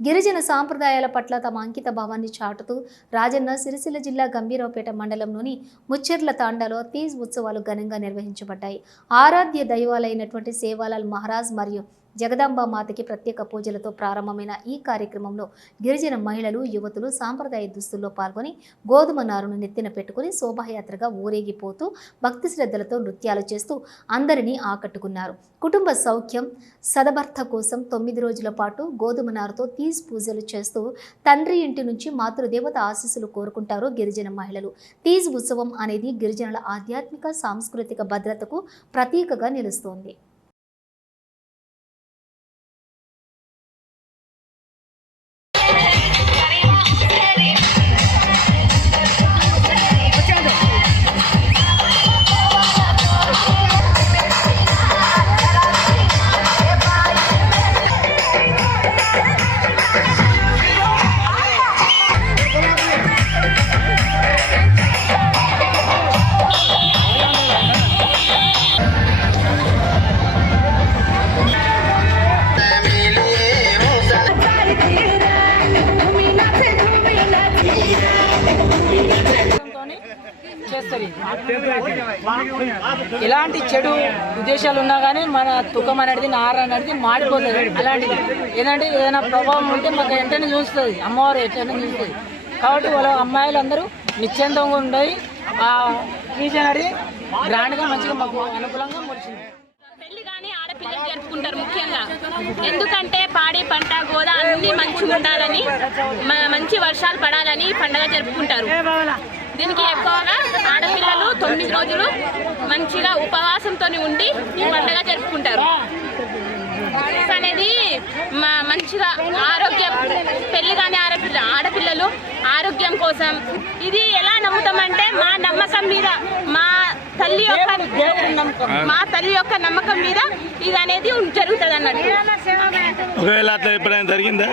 గిరిజన సాంప్రదాయాల పట్ల తమ అంకిత భావాన్ని చాటుతూ రాజన్న సిరిసిల్ల జిల్లా గంభీరావుపేట మండలంలోని ముచ్చెర్ల తాండాలో తీజ్ ఉత్సవాలు ఘనంగా నిర్వహించబడ్డాయి. ఆరాధ్య దైవాలైనటువంటి సేవాలాల్ మహారాజ్ మరియు జగదాంబ మాతకి ప్రత్యేక పూజలతో ప్రారంభమైన ఈ కార్యక్రమంలో గిరిజన మహిళలు యువతులు సాంప్రదాయ దుస్తుల్లో పాల్గొని గోధుమ నారును నెత్తిన పెట్టుకుని శోభాయాత్రగా ఊరేగిపోతూ భక్తి శ్రద్ధలతో నృత్యాలు చేస్తూ అందరినీ ఆకట్టుకున్నారు. కుటుంబ సౌఖ్యం సదభర్త కోసం తొమ్మిది రోజుల పాటు గోధుమ నారుతో తీజ్ పూజలు చేస్తూ తండ్రి ఇంటి నుంచి మాతృదేవత ఆశీస్సులు కోరుకుంటారు గిరిజన మహిళలు. తీజ్ ఉత్సవం అనేది గిరిజనుల ఆధ్యాత్మిక సాంస్కృతిక భద్రతకు ప్రతీకగా నిలుస్తోంది. చేస్తుంది ఎలాంటి చెడు ఉద్దేశాలు ఉన్నా కానీ మన తుకం అనేది నార అనేది మాడిపోతుంది. అలాంటిది. ఏంటంటే ఏదైనా ప్రభావం ఉంటే మాకు వెంటనే చూస్తుంది అమ్మవారు ఎట్లనే చూస్తుంది కాబట్టి వాళ్ళ అమ్మాయిలు అందరూ నిశ్చింతంగా ఉండయి ఆ రీజన్ అనేది గ్రాండ్గా మంచిగా మాకు అనుకూలంగా ముడిచింది పెళ్ళి కానీ ఆడపిల్లలు జరుపుకుంటారు ముఖ్యంగా. ఎందుకంటే పాడి పంట గోదా అన్ని మంచిగా ఉండాలని మంచి వర్షాలు పడాలని పండగ జరుపుకుంటారు. దీనికి ఎక్కువగా ఆడపిల్లలు తొమ్మిది రోజులు మంచిగా ఉపవాసంతో ఉండి ఈ పండగ జరుపుకుంటారు. అనేది మ- మంచిగా ఆరోగ్యం పెళ్ళి కానీ ఆడపిల్ల ఆడపిల్లలు ఆరోగ్యం కోసం. ఇది ఎలా నమ్ముతామంటే మా నమ్మకం మీద మా తల్లి యొక్క మా తల్లి యొక్క నమ్మకం మీద ఇది అనేది జరుగుతుంది అన్నట్టు ఒకవేళ అట్లా ఎప్పుడైనా జరిగిందా?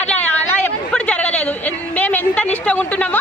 అలా అలా ఎప్పుడు జరగలేదు. మేము ఎంత నిష్టగా ఉంటున్నామో